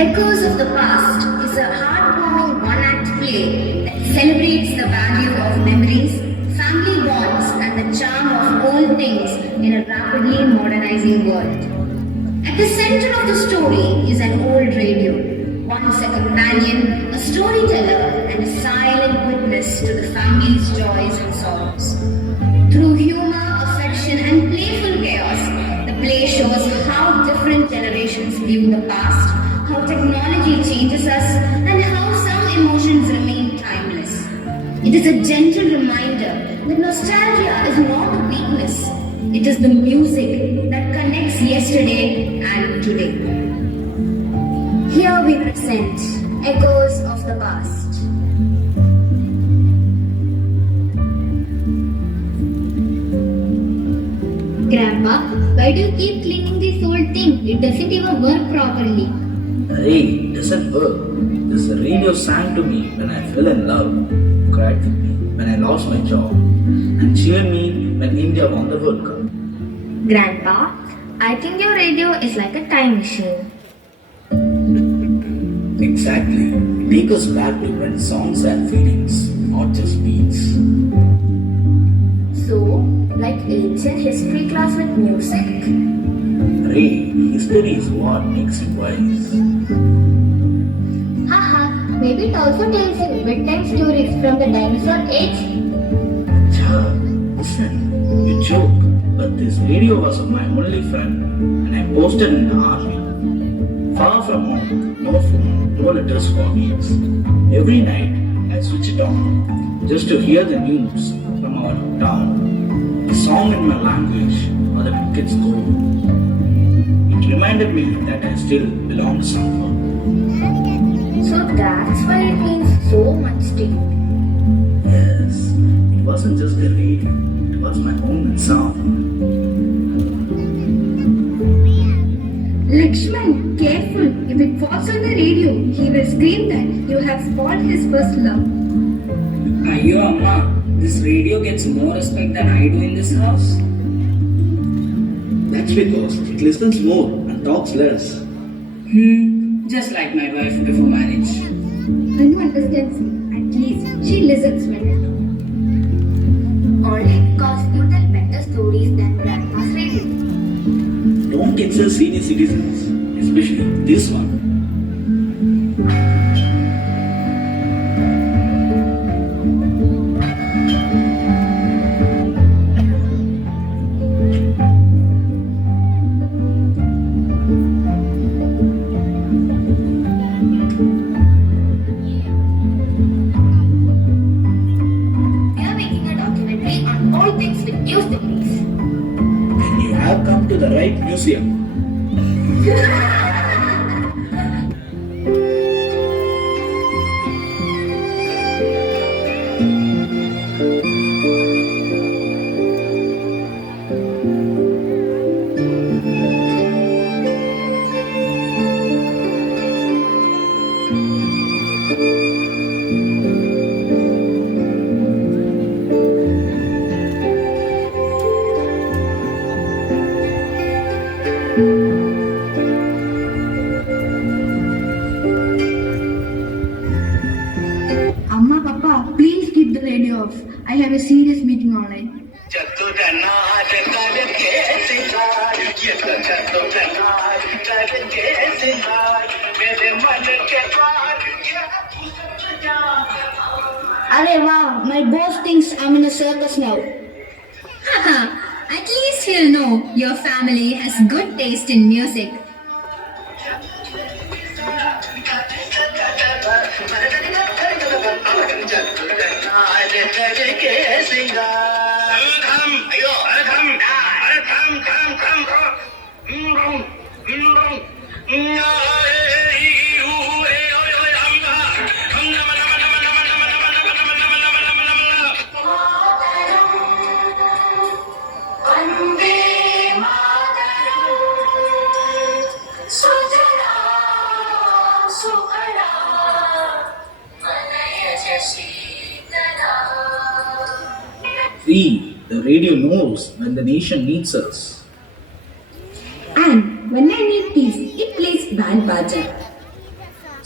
Echoes of the Past is a heartwarming one-act play that celebrates the value of memories, family bonds, and the charm of old things in a rapidly modernizing world. At the center of the story is an old radio, once a companion, a storyteller, and a silent witness to the family's joys and sorrows. Through humor, affection, and playful chaos, the play shows how different generations view the past, how technology changes us, and how some emotions remain timeless. It is a gentle reminder that nostalgia is not a weakness, it is the music that connects yesterday and today. Here we present Echoes of the Past. Grandpa, why do you keep cleaning this old thing? It doesn't even work properly. Hey, it doesn't work. This radio sang to me when I fell in love, cried with me when I lost my job, and cheered me when India won the World Cup. Grandpa, I think your radio is like a time machine. Exactly. Take us back to when songs had feelings, not just beats. So, like ancient history class with music? Ray, history is what makes you wise. Haha, maybe it also tells you bedtime stories from the dinosaur age? Cha, listen, you joke, but this radio was my only friend, and I posted in the army. Far from home, no phone, no letters for weeks. Every night, I switch it on, just to hear the news from our town. A song in my language, or the cricket's goal. It reminded me that I still belong to someone. So that's why it means so much to you. Yes, it wasn't just the radio, it was my own sound. Lakshman, careful. If it falls on the radio, he will scream that you have spoiled his first love. Ayyo Amma, this radio gets more respect than I do in this house. That's because it listens more and talks less. Just like my wife before marriage. Anu understands me. At least she listens well. Only because you tell better stories than Grandma's radio. Don't insult senior citizens, especially this one. We are making a documentary on all things with new stories. And you have come to the right museum. Amma, Papa, please keep the radio off. I have a serious meeting online. Arey wow, my boss thinks I'm in a circus now. Haha, at least he'll know your family has good taste in music. See, the radio knows when the nation needs us. And when I need peace, it plays Band Baja.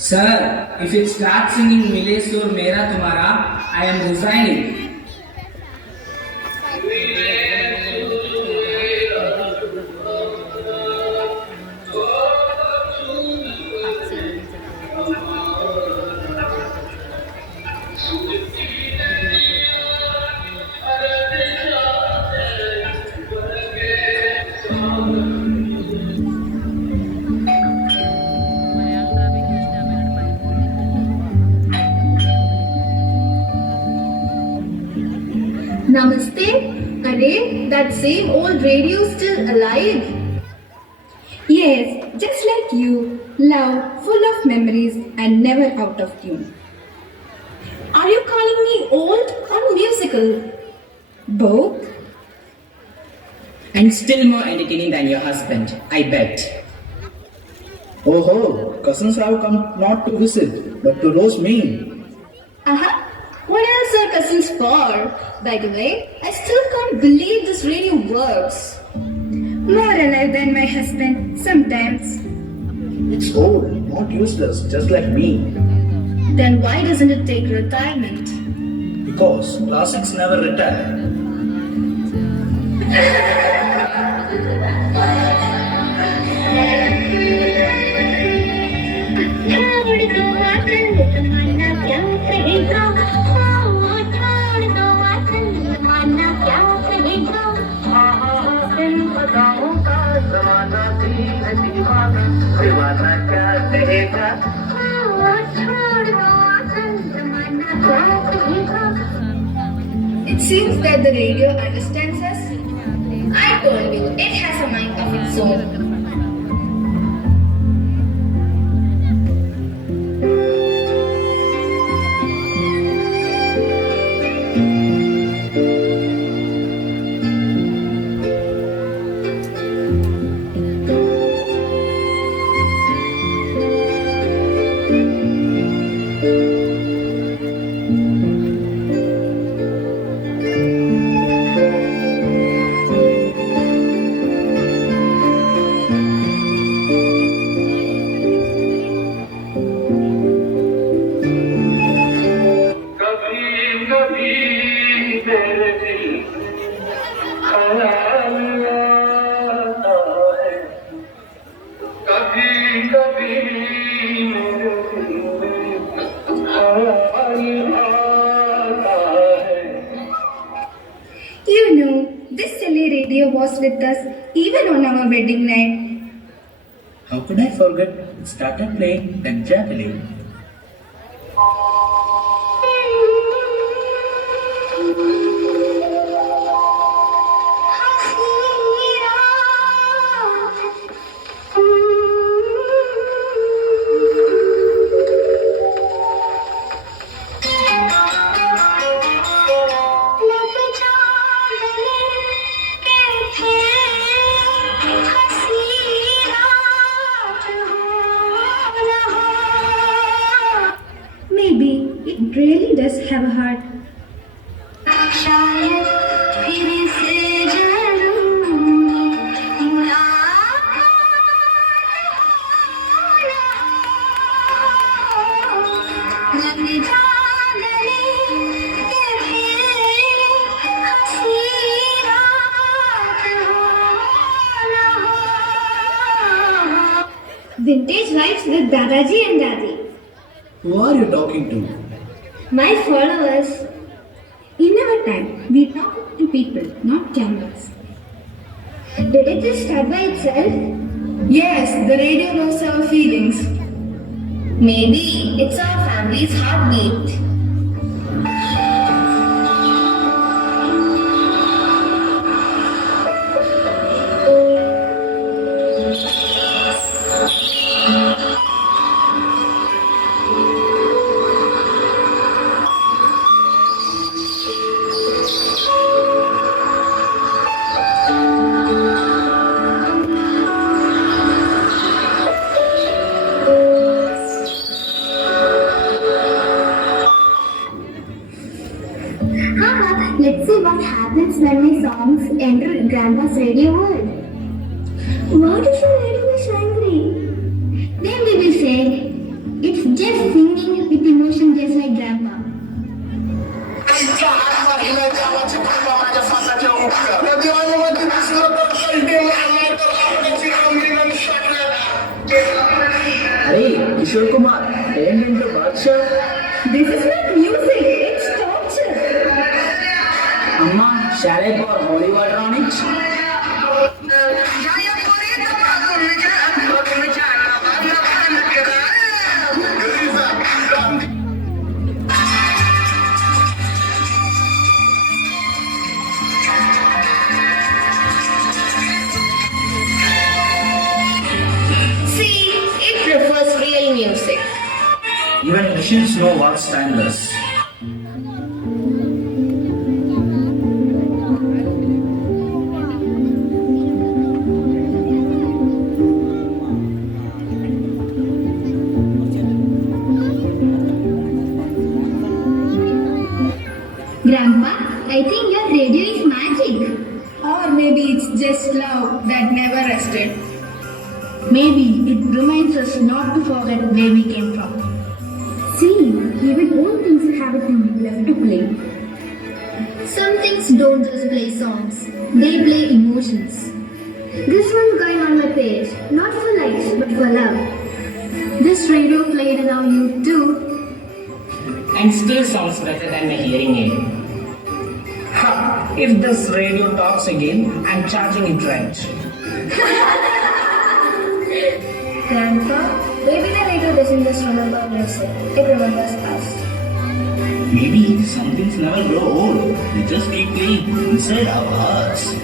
Sir, if it starts singing Mile Sur Mera Tumhara, I am resigning. Namaste. Arey, that same old radio still alive? Yes, just like you, loud, full of memories, and never out of tune. Are you calling me old or musical? Both? And still more entertaining than your husband, I bet. Oh ho, cousins have come not to visit, but to roast me. Uh-huh. What else are cousins for? By the way, I still can't believe this radio works. More alive than my husband, sometimes. It's old, not useless, just like me. Then why doesn't it take retirement? Because classics never retire. It seems that the radio understands us. I told you, it has a mind of its own. You know, this silly radio was with us even on our wedding night. How could I forget? It started playing that javelin. Maybe it really does have a heart. Vintage vibes with Dadaji and Dadi. Who are you talking to? My followers. In our time, we talk to people, not cameras. Did it just start by itself? Yes, the radio knows our feelings. Maybe it's our family's heartbeat. Let's see what happens when my songs enter Grandpa's radio world. What if the radio is angry? Then we will say, it's Kishore Kumar turned into Badshah. This is not music, it's torture. Amma, shall I pour holy water on it? See, it prefers real music. Even machines know what's timeless. Grandpa, I think your radio is magic. Or maybe it's just love that never rested. Maybe it reminds us not to forget where we came from. See, even old things have a tune left to play. Some things don't just play songs, they play emotions. This one's going on my page, not for likes, but for love. This radio played in our youth too. And still sounds better than my hearing aid. Ha! If this radio talks again, I'm charging it right. Grandpa, maybe the radio doesn't just remember music, it remembers us. Maybe some things never grow old. They just keep playing inside our hearts.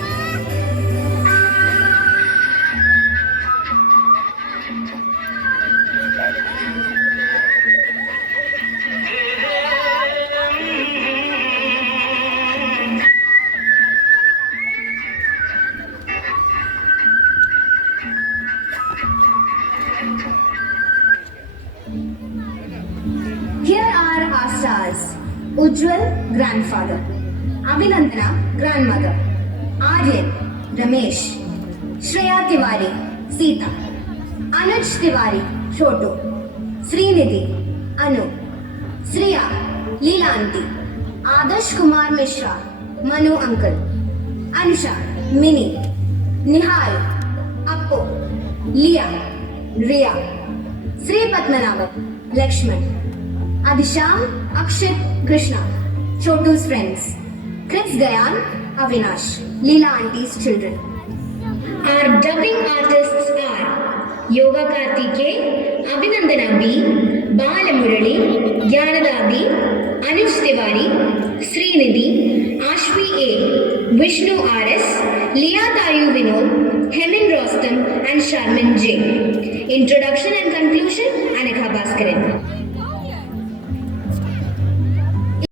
Here are our stars. Ujjwal, grandfather. Abhinandana, grandmother. Aryan, Ramesh. Shreya Tiwari, Sita. Anuj Tiwari, Choto. Srinidhi, Anu. Sriya, Leela aunty. Adarsh Kumar Mishra, Manu uncle. Anusha, Mini. Nihal, Appo. Leah, Riya. Sri Padmanabhan, Lakshman. Abhisham, Akshit, Krishna, Chotu's friends. Chris Gayan, Avinash, Leela auntie's children. Our dubbing artists are Yoga Karthike, Abhinandana B, Bala Murali, Gyanada B, Anuj Tiwari, Srinidhi, Ashvi A, Vishnu RS, Leah Tayu Vinod, Hemin Rostam and Sharmin J. Introduction and conclusion, Anika Bhaskaran.